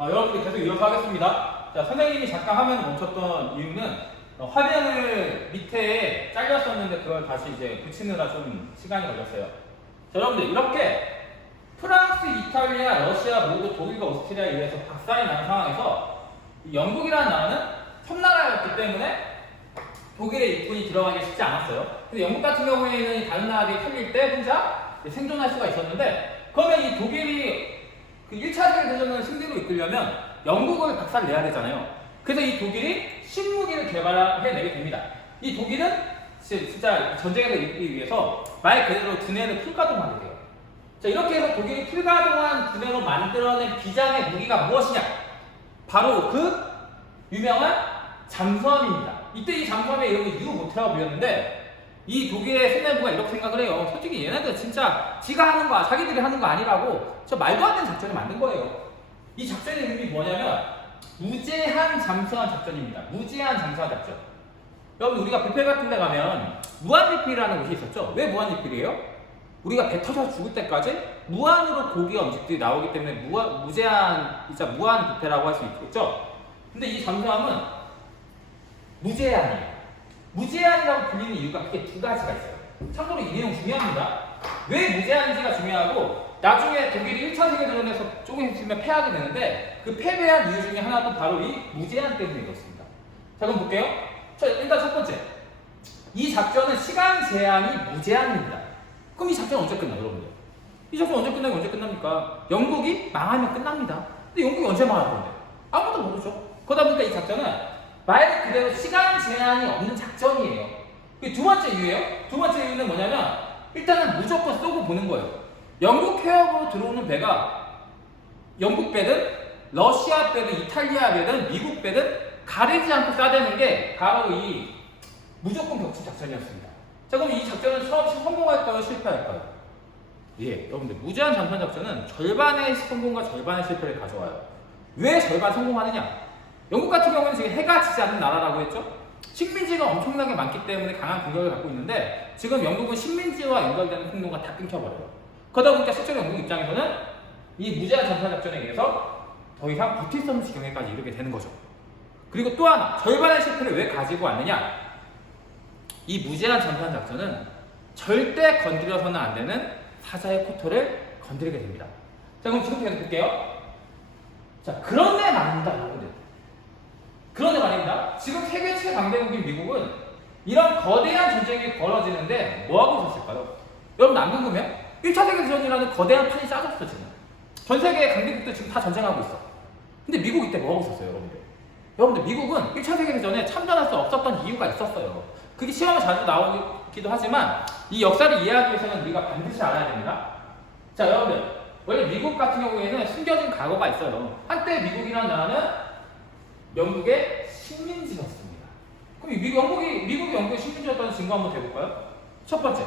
여러분들 계속 이어서 하겠습니다. 자, 선생님이 잠깐 화면을 멈췄던 이유는 화면을 밑에 잘렸었는데 그걸 다시 이제 붙이느라 좀 시간이 걸렸어요. 자, 여러분들 이렇게 프랑스, 이탈리아, 러시아, 모두 독일과 오스트리아에 의해서 박살이 난 상황에서 영국이라는 나라는 섬나라였기 때문에 독일의 입군이 들어가기 쉽지 않았어요. 근데 영국 같은 경우에는 다른 나라들이 털릴 때 혼자 생존할 수가 있었는데, 그러면 이 독일이 그 1차 세계대전을 승리로 이끌려면 영국을 박살내야 되잖아요. 그래서 이 독일이 신무기를 개발해내게 됩니다. 이 독일은 진짜 전쟁에서 이기기 위해서 말 그대로 두뇌를 풀가동하게 돼요. 자, 이렇게 해서 독일이 풀가동한 두뇌로 만들어낸 비장의 무기가 무엇이냐? 바로 그 유명한 잠수함입니다. 이때 이 잠수함의 이름이 유모트라고 불렸는데, 이 독일의 승려부가 이렇게 생각을 해요. 솔직히 얘네들 진짜 지가 하는 거, 자기들이 하는 거 아니라고 저 말도 안 되는 작전을 만든 거예요. 이 작전의 이름이 뭐냐면 무제한 잠수함 작전입니다. 무제한 잠수함 작전. 여러분, 우리가 뷔페 같은 데 가면 무한리필이라는 곳이 있었죠? 왜 무한리필이에요? 우리가 배 터져 죽을 때까지 무한으로 고기 음식들이 나오기 때문에 무제한, 진짜 무한 뷔페라고 할 수 있겠죠? 근데 이 잠수함은 무제한이에요. 무제한이라고 불리는 이유가 크게 두 가지가 있어요. 참고로 이 내용 중요합니다. 왜 무제한인지가 중요하고, 나중에 독일이 1차 세계대전에서 조금 있으면 패하게 되는데 그 패배한 이유 중에 하나도 바로 이 무제한 때문에 이렇습니다. 자, 그럼 볼게요. 자, 일단 첫 번째, 이 작전은 시간 제한이 무제한입니다. 그럼 이 작전 언제 끝나요, 여러분들? 이 작전 언제 끝나요? 언제 끝납니까? 영국이 망하면 끝납니다. 근데 영국이 언제 망할 건데? 아무도 모르죠. 그러다 보니까 이 작전은 말 그대로 시간 제한이 없는 작전이에요. 두 번째 이유예요. 두 번째 이유는 뭐냐면 일단은 무조건 쏘고 보는 거예요. 영국 해협으로 들어오는 배가 영국 배든 러시아 배든 이탈리아 배든 미국 배든 가리지 않고 쏴대는 게 바로 이 무조건 격추 작전이었습니다. 자, 그럼 이 작전은 성공할까요? 실패할까요? 예, 여러분들 무제한 잠수함 작전은 절반의 성공과 절반의 실패를 가져와요. 왜 절반 성공하느냐? 영국 같은 경우는 지금 해가 지지 않는 나라라고 했죠? 식민지가 엄청나게 많기 때문에 강한 국력을 갖고 있는데, 지금 영국은 식민지와 연결되는 통로가 다 끊겨버려요. 그러다 보니까 실제로 영국 입장에서는 이 무제한 잠수함 작전에 의해서 더 이상 버틸 수 없는 지경에까지 이르게 되는 거죠. 그리고 또 하나, 절반의 실패를 왜 가지고 왔느냐? 이 무제한 잠수함 작전은 절대 건드려서는 안 되는 사자의 코털을 건드리게 됩니다. 자, 그럼 지금 계속 볼게요. 자, 그런데 말입니다, 여러분들. 그런데 말입니다. 지금 세계 최강대국인 미국은 이런 거대한 전쟁이 벌어지는데 뭐하고 있었을까요? 여러분, 안 궁금해요? 1차 세계대전이라는 거대한 판이 짜졌어, 지금. 전 세계의 강대국들 지금 다 전쟁하고 있어. 근데 미국 이때 뭐하고 있었어요, 여러분들? 여러분들, 미국은 1차 세계대전에 참전할 수 없었던 이유가 있었어요. 그게 시험에 자주 나오기도 하지만 이 역사를 이해하기 위해서는 우리가 반드시 알아야 됩니다. 자, 여러분들, 원래 미국 같은 경우에는 숨겨진 과거가 있어요. 한때 미국이라는 나라는 영국의 식민지였습니다. 그럼 미국이 영국의 식민지였다는 증거 한번 대볼까요? 첫 번째,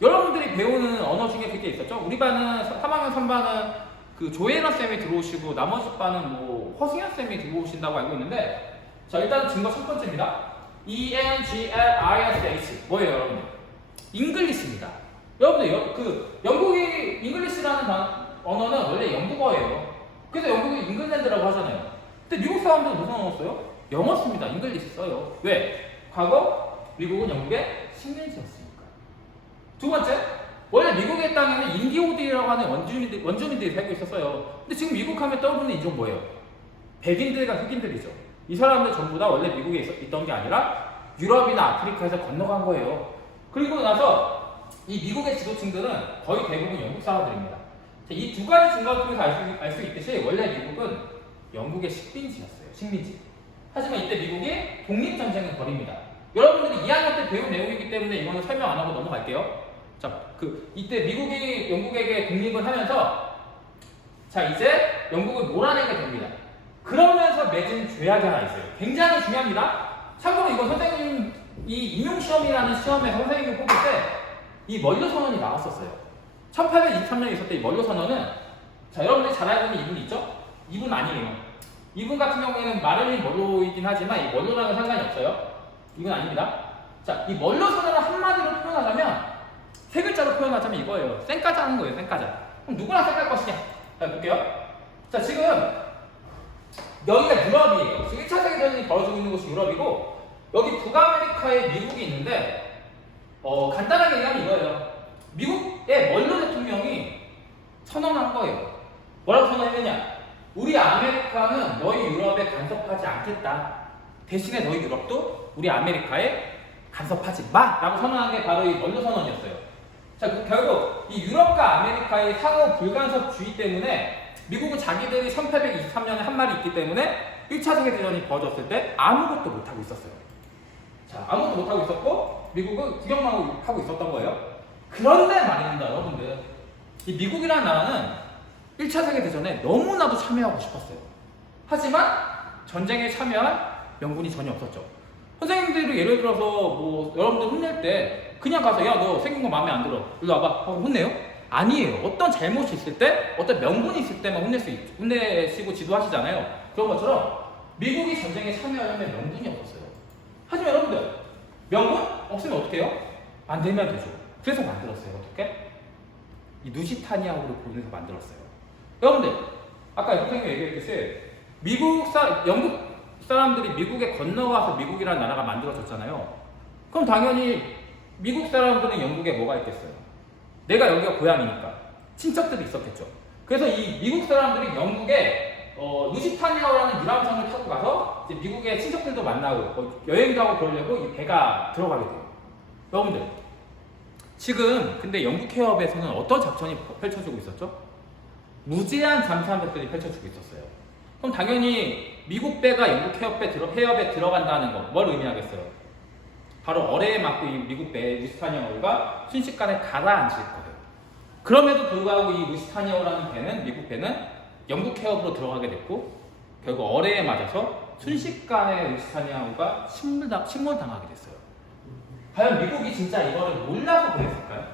여러분들이 배우는 언어 중에 그게 있었죠? 우리 반은 3학년 3반은 그 조혜나 쌤이 들어오시고 나머지 반은 뭐 허승현 쌤이 들어오신다고 알고 있는데, 자, 일단 증거 첫 번째입니다. ENGLISH 뭐예요, 여러분들? 잉글리시입니다. 여러분들, 그 영국이 잉글리시라는 언어는 원래 영국어예요. 그래서 영국이 잉글랜드라고 하잖아요. 근데 미국 사람들은 무슨 언어 써요? 영어 씁니다. 잉글리시 써요. 왜? 과거 미국은 영국의 식민지였으니까. 두 번째, 원래 미국의 땅에는 인디오들이라고 하는 원주민들이 살고 있었어요. 근데 지금 미국 하면 떠오르는 인종 뭐예요? 백인들과 흑인들이죠. 이 사람들 전부 다 원래 미국에 있던 게 아니라 유럽이나 아프리카에서 건너간 거예요. 그리고 나서 이 미국의 지도층들은 거의 대부분 영국 사람들입니다. 이 두 가지 증거를 통해서 알 수 있듯이 원래 미국은 영국의 식민지였어요. 식민지. 하지만 이때 미국이 독립전쟁을 벌입니다. 여러분들이 2학년 때 배운 내용이기 때문에 이거는 설명 안 하고 넘어갈게요. 자, 이때 미국이 영국에게 독립을 하면서, 자, 이제 영국을 몰아내게 됩니다. 그러면서 맺은 조약이 하나 있어요. 굉장히 중요합니다. 참고로 이건 선생님, 이 임용시험이라는 시험에서 선생님이 뽑을 때 이 먼로선언이 나왔었어요. 1823년에 있었던 이 먼로선언은, 자, 여러분들이 잘 알고 있는 이분 있죠? 이분 아니에요. 이분 같은 경우에는 마릴린 먼로이긴 하지만 이 먼로랑은 상관이 없어요. 이건 아닙니다. 자, 이 먼로 선언을 한마디로 표현하자면, 세 글자로 표현하자면 이거예요. 쌩까자 하는 거예요, 쌩까자. 그럼 누구랑 쌩깔 것이냐? 자, 볼게요. 자, 지금 여기가 유럽이에요. 지금 1차 세계대전이 벌어지고 있는 곳이 유럽이고 여기 북아메리카에 미국이 있는데 간단하게 얘기하면 이거예요. 미국의 먼로 대통령이 선언한 거예요. 뭐라고 선언했느냐? 우리 아메리카는 너희 유럽에 간섭하지 않겠다. 대신에 너희 유럽도 우리 아메리카에 간섭하지 마! 라고 선언한 게 바로 이 먼로 선언이었어요. 자, 결국 이 유럽과 아메리카의 상호 불간섭주의 때문에 미국은 자기들이 1823년에 한 말이 있기 때문에 1차 세계대전이 벌어졌을 때 아무것도 못하고 있었어요. 자, 아무것도 못하고 있었고 미국은 구경만 하고 있었던 거예요. 그런데 말입니다, 여러분들. 이 미국이라는 나라는 1차 세계대전에 너무나도 참여하고 싶었어요. 하지만 전쟁에 참여한 명분이 전혀 없었죠. 선생님들이 예를 들어서 뭐 여러분들 혼낼 때 그냥 가서 야, 너 생긴 거 마음에 안 들어. 일로 와봐. 혼내요? 아니에요. 어떤 잘못이 있을 때, 어떤 명분이 있을 때만 혼내시고 지도하시잖아요. 그런 것처럼 미국이 전쟁에 참여하려면 명분이 없었어요. 하지만 여러분들, 명분 없으면 어떻게 해요? 만들면 되죠. 그래서 만들었어요. 어떻게? 이 누시타니아호를 보내서 만들었어요. 여러분들, 아까 선생님이 얘기했듯이 영국 사람들이 미국에 건너와서 미국이라는 나라가 만들어졌잖아요. 그럼 당연히 미국 사람들은 영국에 뭐가 있겠어요? 내가 여기가 고향이니까 친척들이 있었겠죠. 그래서 이 미국 사람들이 영국에 루시타니아라는 유람선을 타고 가서 이제 미국의 친척들도 만나고 여행도 하고 그러려고 이 배가 들어가게 돼요. 여러분들, 지금 근데 영국 해협에서는 어떤 작전이 펼쳐지고 있었죠? 무제한 잠수함 작전이 펼쳐지고 있었어요. 그럼 당연히 미국 배가 영국 해협에 들어간다는 거 뭘 의미하겠어요? 바로 어뢰에 맞고 이 미국 배 루시타니아호가 순식간에 가라앉힐 거예요. 그럼에도 불구하고 이 루시타니아호라는 배는 미국 배는 영국 해협으로 들어가게 됐고 결국 어뢰에 맞아서 순식간에 루시타니아호가 침몰당하게 됐어요. 과연 미국이 진짜 이거를 몰라서 그랬을까요?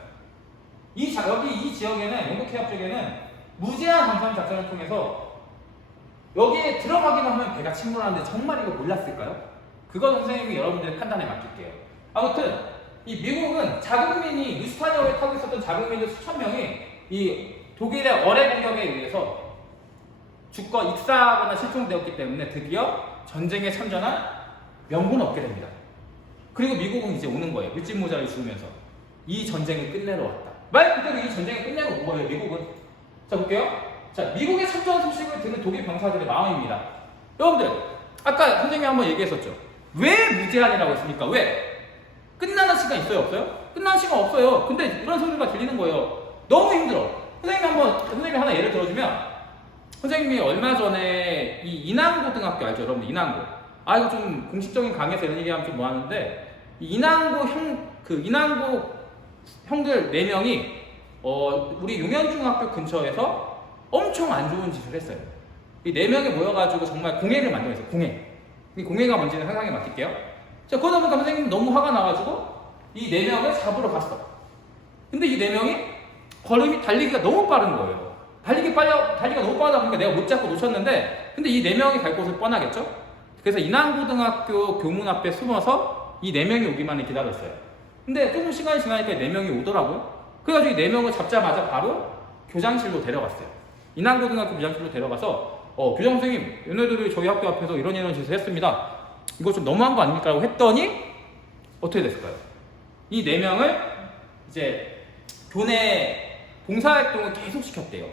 여기 이 지역에는 영국 해협 쪽에는 무제한 잠수함 작전을 통해서 여기에 들어가기만 하면 배가 침몰하는데 정말 이거 몰랐을까요? 그건 선생님이 여러분들의 판단에 맡길게요. 아무튼 이 미국은 자국민이 루시타니아호에 타고 있었던 자국민들 수천 명이 이 독일의 어뢰 공격에 의해서 죽거 익사하거나 실종되었기 때문에 드디어 전쟁에 참전한 명분을 얻게 됩니다. 그리고 미국은 이제 오는 거예요. 밀짚 모자를 주우면서 이 전쟁을 끝내러 왔다. 말 그대로 이 전쟁을 끝내러 온 거예요. 미국은. 자, 볼게요. 자, 미국의 참전 소식을 듣는 독일 병사들의 마음입니다. 여러분들, 아까 선생님이 한번 얘기했었죠. 왜 무제한이라고 했습니까? 왜? 끝나는 시간 있어요? 없어요? 끝나는 시간 없어요. 근데 이런 소리가 들리는 거예요. 너무 힘들어. 선생님이 하나 예를 들어주면, 선생님이 얼마 전에 이 인왕고등학교 알죠? 여러분들 인왕고. 아, 이거 좀 공식적인 강의에서 이런 얘기하면 좀 뭐하는데, 이 인왕고 형들 4명이 우리 용현중학교 근처에서 엄청 안 좋은 짓을 했어요. 이 4명이 모여가지고 정말 공해를 만들었어요. 이 공해가 뭔지는 상상에 맡길게요. 자, 그러다 보니까 선생님 너무 화가 나가지고 이 4명을 잡으러 갔어. 근데 이 4명이 달리기가 너무 빠른 거예요. 달리기가 너무 빠르다 보니까 내가 못 잡고 놓쳤는데, 근데 이 4명이 갈 곳을 뻔하겠죠? 그래서 인왕고등학교 교문 앞에 숨어서 이 4명이 오기만을 기다렸어요. 근데 조금 시간이 지나니까 4명이 오더라고요. 그래가지고 이 4명을 잡자마자 바로 교장실로 데려갔어요. 인왕고등학교 교장실로 데려가서 교장 선생님, 얘네들이 저희 학교 앞에서 이런 짓을 했습니다. 이거 좀 너무한 거 아닙니까? 라고 했더니 어떻게 됐을까요? 이 4명을 이제 교내 봉사활동을 계속 시켰대요.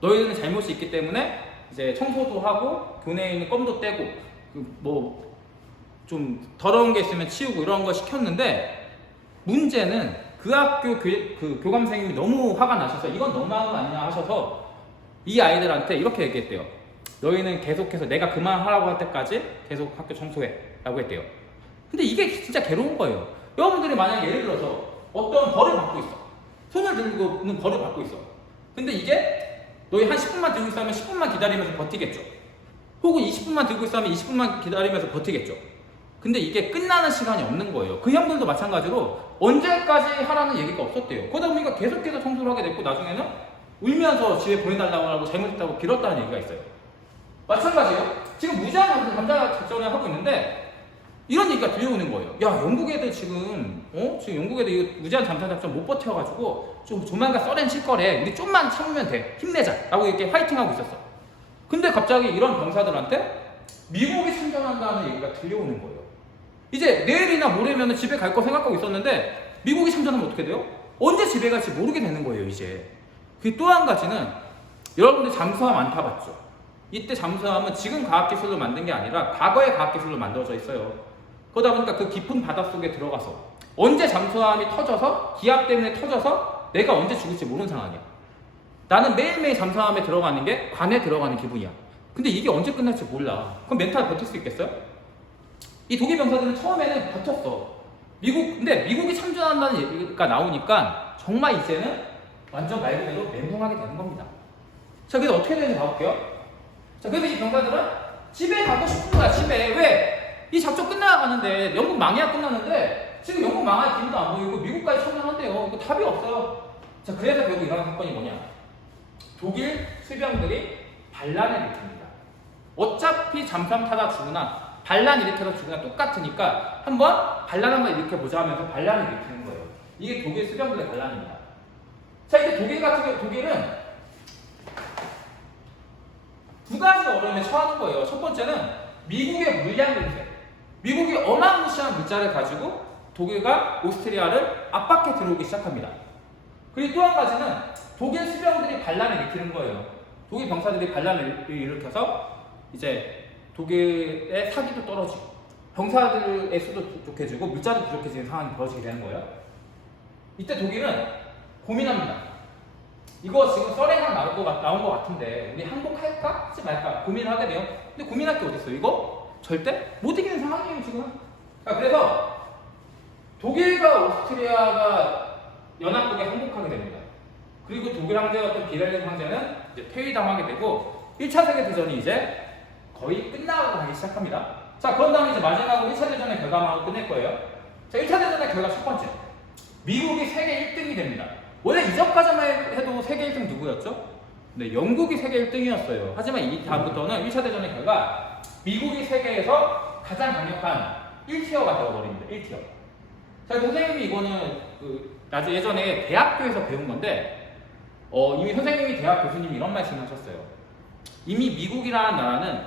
너희들은 잘못이 있기 때문에 이제 청소도 하고 교내에 있는 껌도 떼고 뭐 좀 더러운 게 있으면 치우고 이런 거 시켰는데, 문제는 그 학교 교감 선생님이 너무 화가 나셔서 이건 너무한 거 아니냐 하셔서 이 아이들한테 이렇게 얘기했대요. 너희는 계속해서 내가 그만하라고 할 때까지 계속 학교 청소해 라고 했대요. 근데 이게 진짜 괴로운 거예요. 여러분들이 만약에 예를 들어서 어떤 벌을 받고 있어. 손을 들고는 벌을 받고 있어. 근데 이게 너희 한 10분만 들고 있으면 10분만 기다리면서 버티겠죠. 혹은 20분만 들고 있으면 20분만 기다리면서 버티겠죠. 근데 이게 끝나는 시간이 없는 거예요. 그 형들도 마찬가지로 언제까지 하라는 얘기가 없었대요. 그러다 보니까 계속해서 청소를 하게 됐고 나중에는 울면서 집에 보내달라고 하고 잘못했다고 빌었다는 얘기가 있어요. 마찬가지예요. 지금 무제한 감자 작전을 하고 있는데 이런 얘기가 들려오는 거예요. 야, 영국 애들 지금 영국 애들 이거 무제한 잠수 작전 못 버텨가지고 좀 조만간 썰엔 칠 거래. 우리 좀만 참으면 돼. 힘내자. 라고 이렇게 화이팅하고 있었어. 근데 갑자기 이런 병사들한테 미국이 참전한다는 얘기가 들려오는 거예요. 이제 내일이나 모레면 집에 갈 거 생각하고 있었는데 미국이 참전하면 어떻게 돼요? 언제 집에 갈지 모르게 되는 거예요, 이제. 그 또 한 가지는 여러분들 잠수함 안 타봤죠? 이때 잠수함은 지금 과학기술로 만든 게 아니라 과거의 과학기술로 만들어져 있어요. 그러다 보니까 그 깊은 바닷속에 들어가서 언제 잠수함이 터져서 기압 때문에 터져서 내가 언제 죽을지 모르는 상황이야. 나는 매일매일 잠수함에 들어가는 게 관에 들어가는 기분이야. 근데 이게 언제 끝날지 몰라. 그럼 멘탈 버틸 수 있겠어요? 이 독일 병사들은 처음에는 버텼어. 근데 미국이 참전한다는 얘기가 나오니까 정말 이제는 완전 말 그대로 멘붕하게 되는 겁니다. 자, 그래서 어떻게 되는지 봐볼게요. 자, 그래서 이 병사들은 집에 가고 싶은 거야, 집에. 왜? 이 작전 끝나가는데, 영국 망해야 끝나는데, 지금 영국 망할 기미도 안 보이고, 미국까지 참전한대요. 이거 답이 없어요. 자, 그래서 결국 일어난 사건이 뭐냐? 독일 수병들이 반란을 일으킵니다. 어차피 잠수함 타다 죽으나, 반란 일으켜서 죽으나 똑같으니까, 한번 반란 한번 일으켜보자 하면서 반란을 일으키는 거예요. 이게 독일 수병들의 반란입니다. 자, 이제 독일은 두 가지 어려움에 처하는 거예요. 첫 번째는 미국의 물량 공세. 미국이 어마무시한 물자를 가지고 독일과 오스트리아를 압박해 들어오기 시작합니다. 그리고 또 한 가지는 독일 수병들이 반란을 일으키는 거예요. 독일 병사들이 반란을 일으켜서 이제 독일의 사기도 떨어지고 병사들의 수도 부족해지고 물자도 부족해지는 상황이 벌어지게 되는 거예요. 이때 독일은 고민합니다. 이거 지금 썰에만 나온 것 같은데 우리 항복할까? 하지 말까? 고민을 하게 돼요. 근데 고민할 게 어딨어? 이거 절대 못 이기는 상황이에요 지금. 그래서 독일과 오스트리아가 연합국에 항복하게 됩니다. 그리고 독일 황제였던 비렐름 황제는 이제 퇴위당하게 되고 1차 세계대전이 이제 거의 끝나가기 시작합니다. 자, 그런 다음에 이제 마지막으로 1차 대전의 결과만 끝낼 거예요. 자, 1차 대전의 결과 첫 번째. 미국이 세계 1등이 됩니다. 원래 이전까지만 해도 세계 1등 누구였죠? 네, 영국이 세계 1등이었어요. 하지만 이 다음부터는 1차 대전의 결과 미국이 세계에서 가장 강력한 1티어가 되어버립니다. 1티어. 자, 선생님이 이거는 예전에 대학교에서 배운 건데 이미 선생님이 대학 교수님이 이런 말씀을 하셨어요. 이미 미국이라는 나라는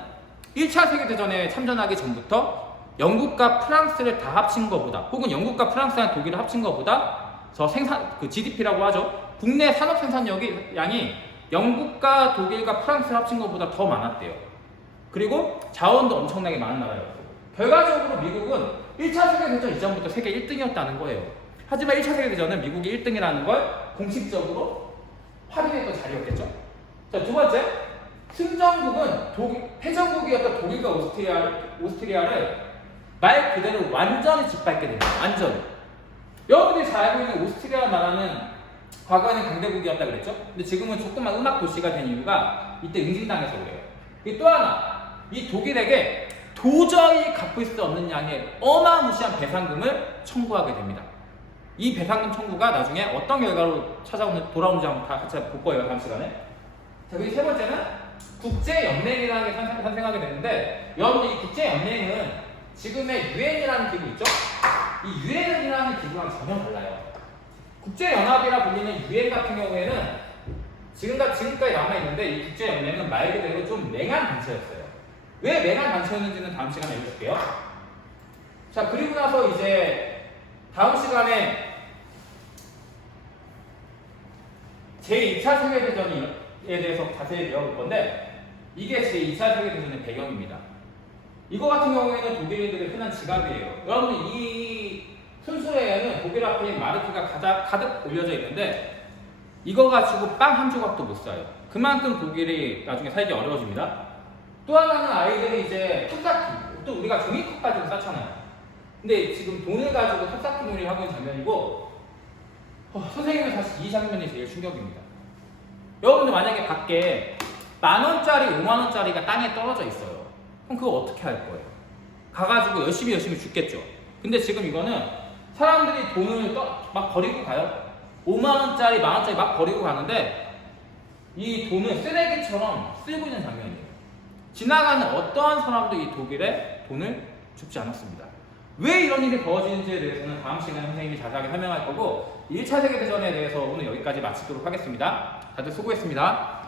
1차 세계대전에 참전하기 전부터 영국과 프랑스를 다 합친 것보다 혹은 영국과 프랑스랑 독일을 합친 것보다 GDP라고 하죠. 국내 산업 생산력이 양이 영국과 독일과 프랑스를 합친 것보다 더 많았대요. 그리고 자원도 엄청나게 많은 나라였고 결과적으로 미국은 1차 세계대전 이전부터 세계 1등이었다는 거예요. 하지만 1차 세계대전은 미국이 1등이라는 걸 공식적으로 확인했던 자리였겠죠. 자, 두 번째, 승전국은 패전국이었던 독일과 오스트리아를 말 그대로 완전히 짓밟게 됩니다. 완전히. 여러분들이 잘 알고 있는 오스트리아 나라는 과거에는 강대국이었다 그랬죠? 근데 지금은 조그만 음악 도시가 된 이유가 이때 응징당해서 그래요. 그리고 또 하나, 이 독일에게 도저히 갚을 수 없는 양의 어마무시한 배상금을 청구하게 됩니다. 이 배상금 청구가 나중에 어떤 결과로 돌아오는지 한번 다 같이 볼 거예요, 다음 시간에. 자, 그리고 세 번째는 국제연맹이라는 게 탄생하게 되는데, 여러분들 이 국제연맹은 지금의 유엔이라는 기구 있죠? 이 유엔이라는 기구랑 전혀 달라요. 국제연합이라 불리는 유엔 같은 경우에는 지금까지 남아있는데, 이 국제연맹은 말 그대로 좀 맹한 단체였어요. 왜 맹한 단체였는지는 다음 시간에 알려줄게요. 자, 그리고 나서 이제 다음 시간에 제2차 세계대전에 대해서 자세히 배워볼 건데, 이게 제2차 세계대전의 배경입니다. 이거 같은 경우에는 독일인들의 흔한 지갑이에요. 여러분, 이 순수에는 독일 앞에 마르크가 가득 올려져 있는데, 이거 가지고 빵 한 조각도 못 사요. 그만큼 독일이 나중에 살기 어려워집니다. 또 하나는 아이들이 이제 톱쌓기, 또 우리가 종이컵 가지고 쌓잖아요. 근데 지금 돈을 가지고 톱쌓기 놀이를 하고 있는 장면이고, 선생님은 사실 이 장면이 제일 충격입니다. 여러분들 만약에 밖에 10,000원짜리, 50,000원짜리가 땅에 떨어져 있어요. 그럼 그거 어떻게 할 거예요? 가가지고 열심히 죽겠죠. 근데 지금 이거는 사람들이 돈을 막 버리고 가요. 50,000원짜리, 10,000원짜리 막 버리고 가는데 이 돈을 쓰레기처럼 쓰고 있는 장면이에요. 지나가는 어떠한 사람도 이 독일에 돈을 줍지 않았습니다. 왜 이런 일이 벌어지는지에 대해서는 다음 시간에 선생님이 자세하게 설명할 거고, 1차 세계대전에 대해서 오늘 여기까지 마치도록 하겠습니다. 다들 수고했습니다.